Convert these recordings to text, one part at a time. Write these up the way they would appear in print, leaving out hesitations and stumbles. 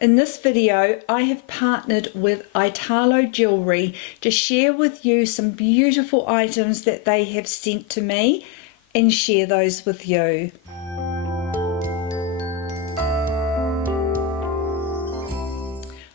In this video, I have partnered with Italo Jewelry to share with you some beautiful items that they have sent to me and share those with you.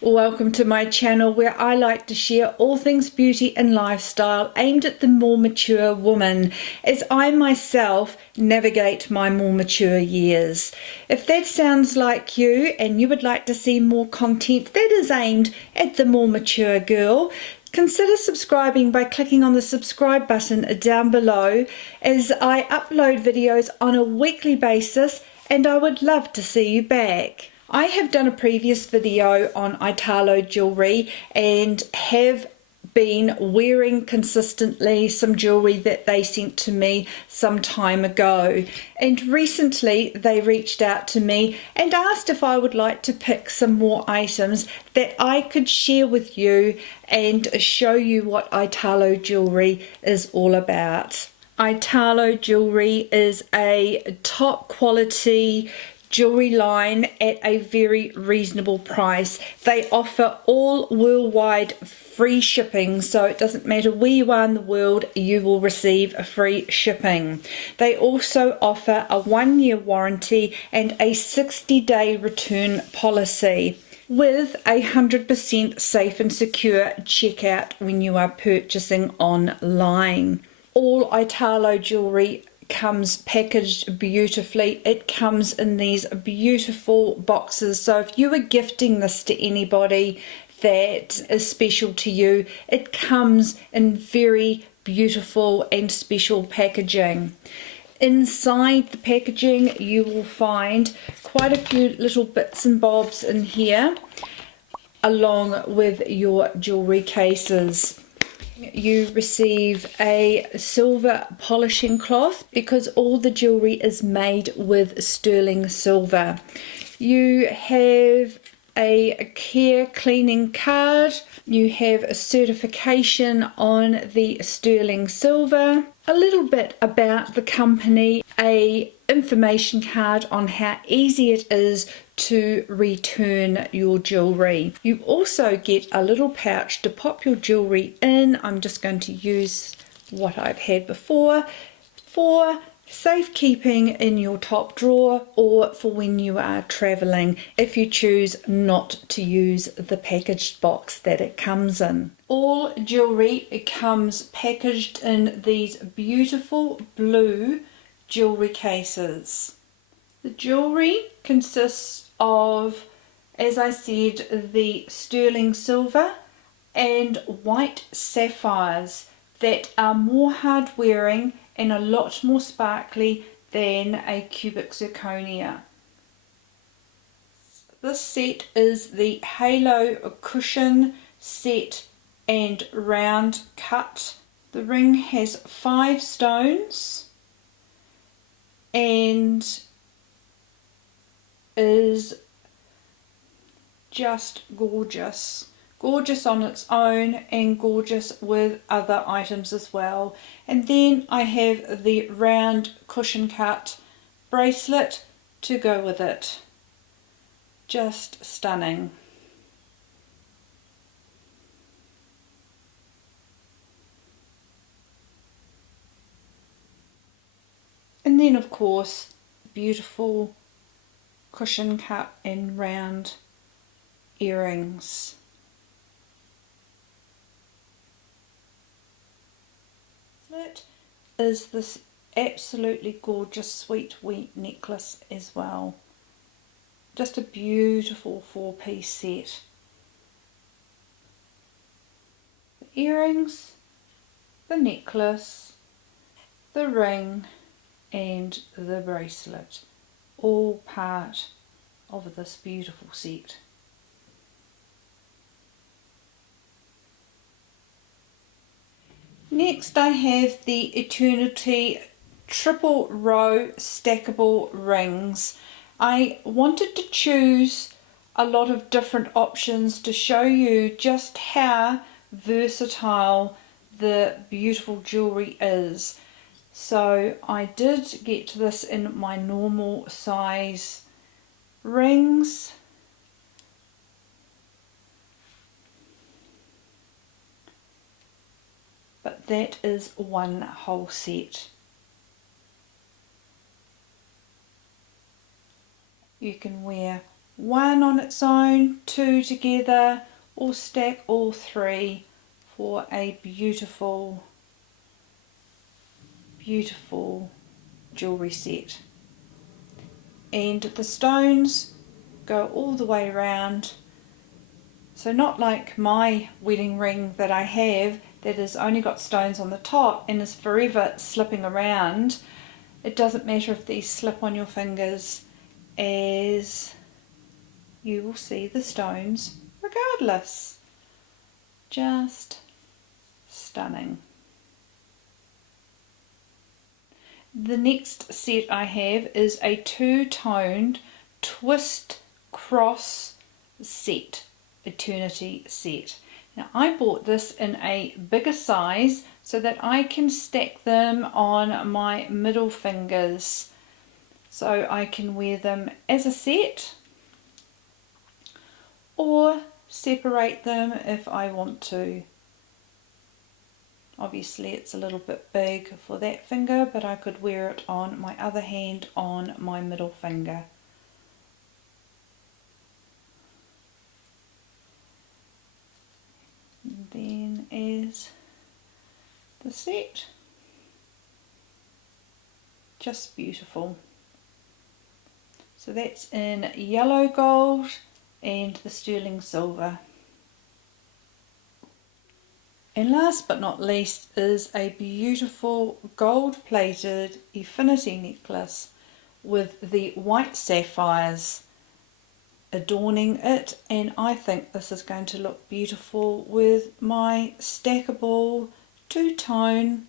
Welcome to my channel where I like to share all things beauty and lifestyle aimed at the more mature woman as I myself navigate my more mature years. If that sounds like you and you would like to see more content that is aimed at the more mature girl, consider subscribing by clicking on the subscribe button down below as I upload videos on a weekly basis, and I would love to see you back. I have done a previous video on Italo Jewelry and have been wearing consistently some jewelry that they sent to me some time ago, and recently they reached out to me and asked if I would like to pick some more items that I could share with you and show you what Italo Jewelry is all about. Italo Jewelry is a top quality jewelry line at a very reasonable price. They offer all worldwide free shipping, so it doesn't matter where you are in the world, you will receive a free shipping. They also offer a 1-year warranty and a 60-day return policy with 100% safe and secure checkout when you are purchasing online. All Italo Jewelry comes packaged beautifully. It comes in these beautiful boxes, so if you are gifting this to anybody that is special to you, it comes in very beautiful and special packaging. Inside the packaging you will find quite a few little bits and bobs in here along with your jewelry cases. You receive a silver polishing cloth because all the jewelry is made with sterling silver. You have a care cleaning card. You have a certification on the sterling silver, a little bit about the company, a information card on how easy it is to return your jewelry. You also get a little pouch to pop your jewelry in. I'm just going to use what I've had before for safekeeping in your top drawer or for when you are traveling if you choose not to use the packaged box that it comes in. All jewelry comes packaged in these beautiful blue jewelry cases. The jewelry consists of, as I said, the sterling silver and white sapphires that are more hard wearing and a lot more sparkly than a cubic zirconia. This set is the halo cushion set and round cut. The ring has 5 stones and is just gorgeous. Gorgeous on its own and gorgeous with other items as well. And then I have the round cushion cut bracelet to go with it. Just stunning. And then of course beautiful cushion cut and round earrings. It is this absolutely gorgeous sweet wheat necklace as well. Just a beautiful 4-piece set. The earrings, the necklace, the ring and the bracelet, all part of this beautiful set. Next I have the Eternity triple row stackable rings. I wanted to choose a lot of different options to show you just how versatile the beautiful jewelry is. So I did get this in my normal size rings that is one whole set. You can wear one on its own, two together, or stack all three for a beautiful, beautiful jewellery set. And the stones go all the way around, so not like my wedding ring that I have that has only got stones on the top and is forever slipping around. It doesn't matter if these slip on your fingers, as you will see the stones regardless. Just stunning. The next set I have is a two-toned twist cross set, eternity set. Now I bought this in a bigger size so that I can stack them on my middle fingers, so I can wear them as a set or separate them if I want to. Obviously it's a little bit big for that finger, but I could wear it on my other hand on my middle finger. And then is the set. Just beautiful. So that's in yellow gold and the sterling silver. And last but not least is a beautiful gold plated infinity necklace with the white sapphires adorning it, and I think this is going to look beautiful with my stackable two-tone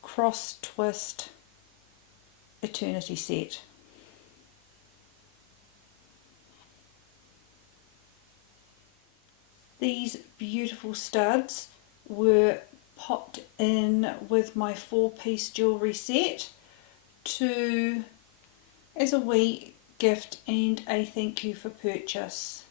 cross twist eternity set. These beautiful studs were popped in with my four-piece jewellery set as a wee gift and a thank you for purchase.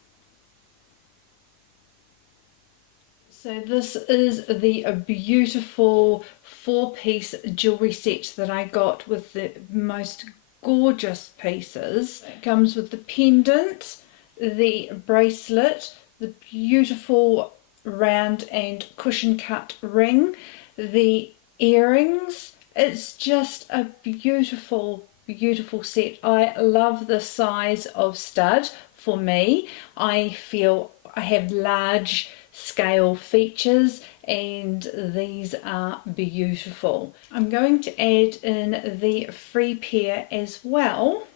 So this is the beautiful four-piece jewellery set that I got with the most gorgeous pieces. It comes with the pendant, the bracelet, the beautiful round and cushion cut ring, the earrings. It's just a beautiful, beautiful set. I love the size of stud for me. I feel I have large scale features and these are beautiful. I'm going to add in the free pair as well.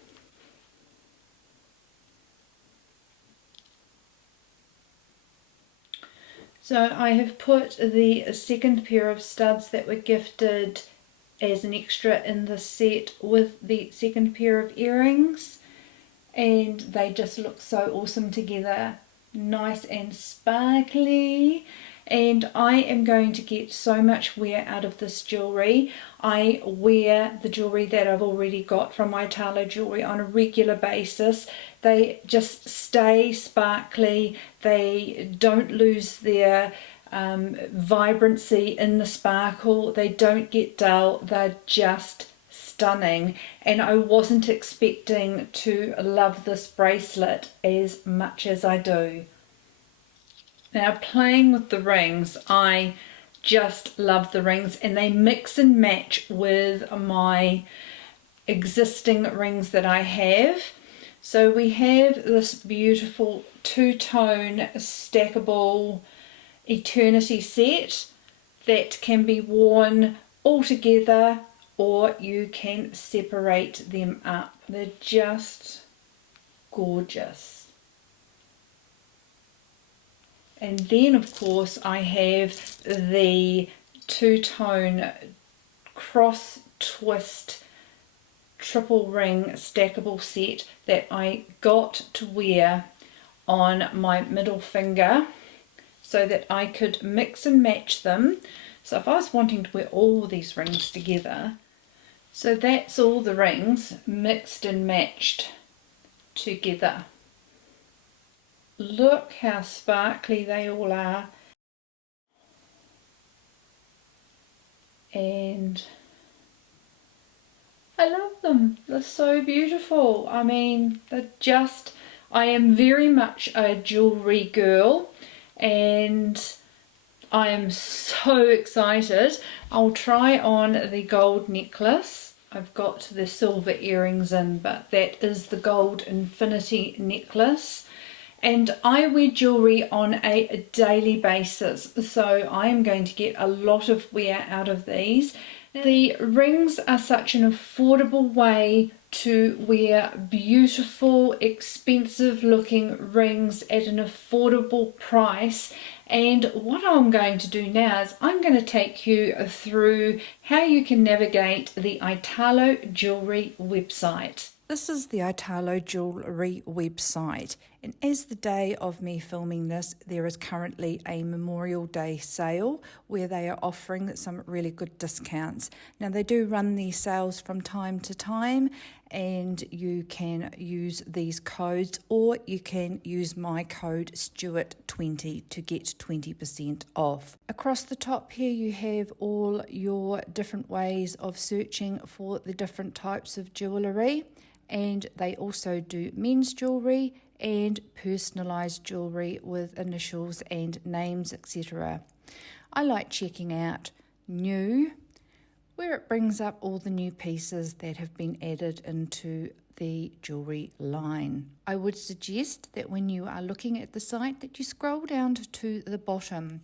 So I have put the second pair of studs that were gifted as an extra in the set with the second pair of earrings, and they just look so awesome together. Nice and sparkly, and I am going to get so much wear out of this jewellery. I wear the jewellery that I've already got from my Italo Jewelry on a regular basis. They just stay sparkly, they don't lose their vibrancy in the sparkle, they don't get dull, they're just stunning, and I wasn't expecting to love this bracelet as much as I do. Now, playing with the rings, I just love the rings, and they mix and match with my existing rings that I have. So we have this beautiful two-tone stackable eternity set that can be worn all together, or you can separate them up. They're just gorgeous. And then of course I have the two-tone cross twist triple ring stackable set that I got to wear on my middle finger so that I could mix and match them. So if I was wanting to wear all these rings together, so that's all the rings mixed and matched together. Look how sparkly they all are. and I love them. They're so beautiful. I mean, I am very much a jewellery girl, and I am so excited. I'll try on the gold necklace. I've got the silver earrings in, but that is the gold infinity necklace. And I wear jewellery on a daily basis, so I am going to get a lot of wear out of these. The rings are such an affordable way to wear beautiful, expensive looking rings at an affordable price. And what I'm going to do now is I'm going to take you through how you can navigate the Italo Jewelry website. This is the Italo Jewelry website, and as the day of me filming this, there is currently a Memorial Day sale where they are offering some really good discounts. Now they do run these sales from time to time, and you can use these codes, or you can use my code Stuart20 to get 20% off. Across the top here you have all your different ways of searching for the different types of jewellery. And they also do men's jewellery and personalised jewellery with initials and names, etc. I like checking out new, where it brings up all the new pieces that have been added into the jewellery line. I would suggest that when you are looking at the site that you scroll down to the bottom.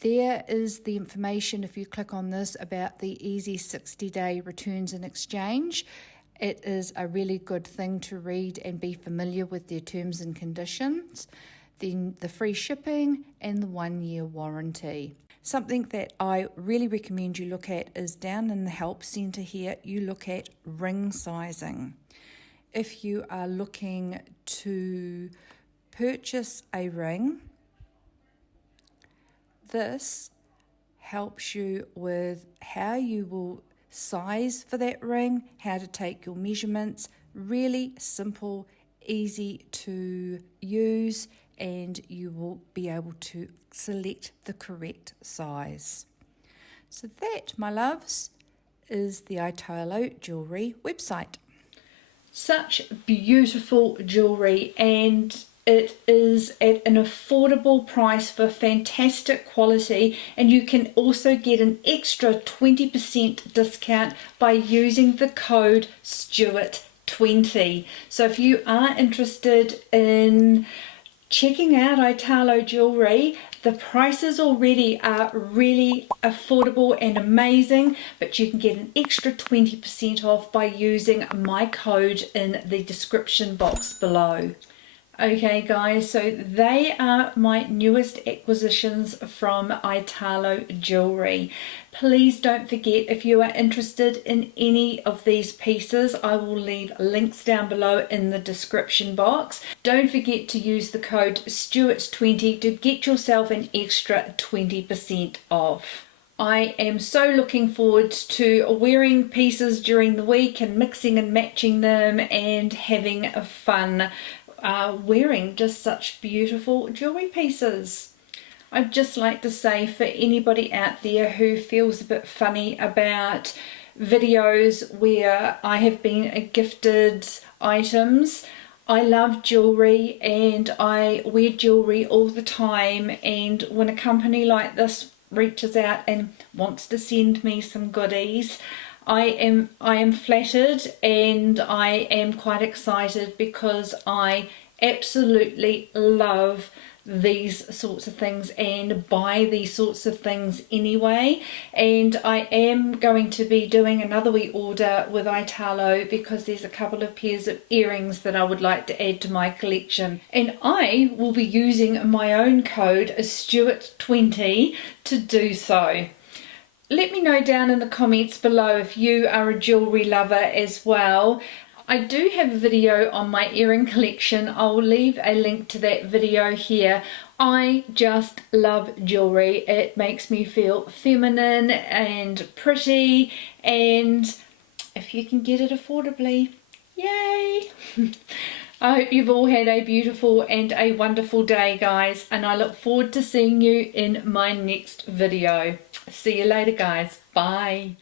There is the information, if you click on this, about the easy 60-day returns and exchange. It is a really good thing to read and be familiar with their terms and conditions. Then the free shipping and the 1-year warranty. Something that I really recommend you look at is down in the help centre here, you look at ring sizing. If you are looking to purchase a ring, this helps you with how you will size for that ring, how to take your measurements. Really simple, easy to use, and you will be able to select the correct size. So that, my loves, is the Italo Jewelry website. Such beautiful jewellery, and it is at an affordable price for fantastic quality, and you can also get an extra 20% discount by using the code Stuart20. So if you are interested in checking out Italo Jewelry, the prices already are really affordable and amazing, but you can get an extra 20% off by using my code in the description box below. Okay guys, so they are my newest acquisitions from Italo Jewelry. Please don't forget, if you are interested in any of these pieces, I will leave links down below in the description box. Don't forget to use the code Stuart20 to get yourself an extra 20% off. I am so looking forward to wearing pieces during the week and mixing and matching them and having fun wearing just such beautiful jewelry pieces. I'd just like to say, for anybody out there who feels a bit funny about videos where I have been gifted items, I love jewelry and I wear jewelry all the time, and when a company like this reaches out and wants to send me some goodies, I am flattered, and I am quite excited because I absolutely love these sorts of things and buy these sorts of things anyway. And I am going to be doing another wee order with Italo because there's a couple of pairs of earrings that I would like to add to my collection, and I will be using my own code Stuart20 to do so. Let me know down in the comments below if you are a jewellery lover as well. I do have a video on my earring collection. I'll leave a link to that video here. I just love jewellery. It makes me feel feminine and pretty, and if you can get it affordably, yay! I hope you've all had a beautiful and a wonderful day, guys, and I look forward to seeing you in my next video. See you later, guys. Bye.